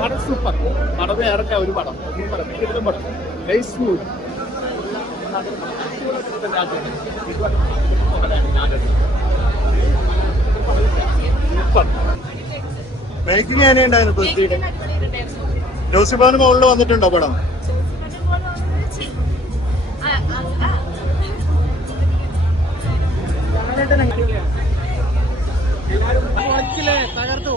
പടം സൂപ്പർ. പടം ഇറങ്ങിയ ഒരു പടം പടം മേക്കിംഗ് എങ്ങനെയുണ്ടായിരുന്നു? പ്രസിയുടെ ജോസിബാന് മുകളിൽ വന്നിട്ടുണ്ടോ പടം? തകർത്തു.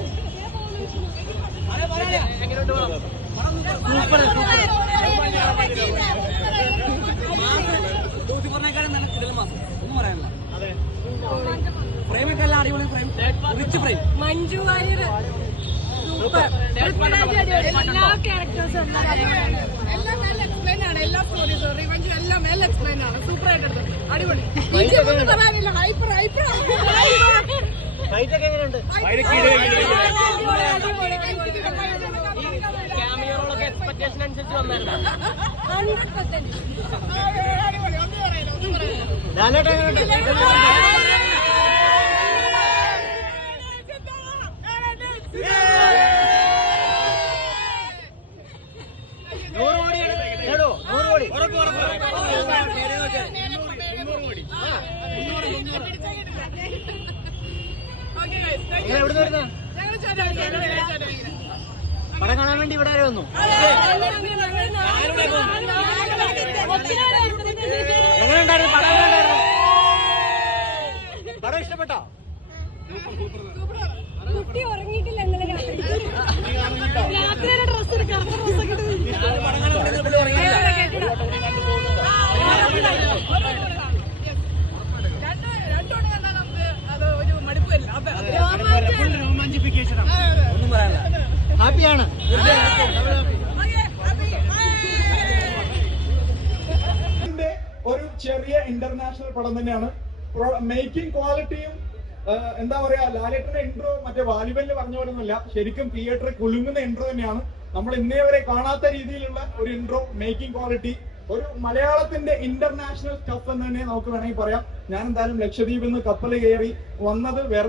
ഒന്നും പറയാനില്ല. ഫ്രെയിമൊക്കെ എല്ലാം അടിപൊളി frame, rich frame. Manju Warrier super. എല്ലാ ക്യാരക്ടേഴ്സും എല്ലാം വെൽ എക്സ്പ്ലെയിൻ ആണ്. എല്ലാ സ്റ്റോറീസും റിവഞ്ച് എല്ലാം വെൽ എക്സ്പ്ലെയിൻ ആണ്. സൂപ്പർ ആയിട്ട് അടിപൊളി. പറയാനില്ല. ഹൈപ്പർ ഹൈപ്പർ ക്യാമിയോളൊക്കെ എക്സ്പെക്ടേഷൻ അനുസരിച്ച് വന്നായിരുന്നു. പടം കാണാൻ വേണ്ടി ഇവിടെ വരെ വന്നു. എങ്ങനെയുണ്ടായിരുന്നു പടം? പടം ഇഷ്ടപ്പെട്ടോ? കുട്ടി ഉറങ്ങിയിട്ടില്ല ഇന്നലെ രാത്രി ഡ്രസ് ഒന്നും പറയാനില്ല. ഹാപ്പിയാണ്. ഒരു ചെറിയ ഇന്റർനാഷണൽ പടം തന്നെയാണ്. മേക്കിംഗ് ക്വാളിറ്റിയും എന്താ പറയാ, ലാലേട്ടന്റെ ഇൻട്രോ മറ്റേ വാലിബലിൽ പറഞ്ഞ പോലെ ഒന്നുമില്ല. ശരിക്കും തിയേറ്ററിൽ കുലുങ്ങുന്ന ഇൻട്രോ തന്നെയാണ്. നമ്മൾ ഇന്നേ വരെ കാണാത്ത രീതിയിലുള്ള ഒരു ഇൻട്രോ, മേക്കിംഗ് ക്വാളിറ്റി, ഒരു മലയാളത്തിന്റെ ഇന്റർനാഷണൽ സ്റ്റഫ് എന്ന് തന്നെ നമുക്ക് വേണമെങ്കിൽ പറയാം. ഞാൻ എന്തായാലും ലക്ഷദ്വീപിൽ നിന്ന് കപ്പൽ കയറി വന്നത് വേറെ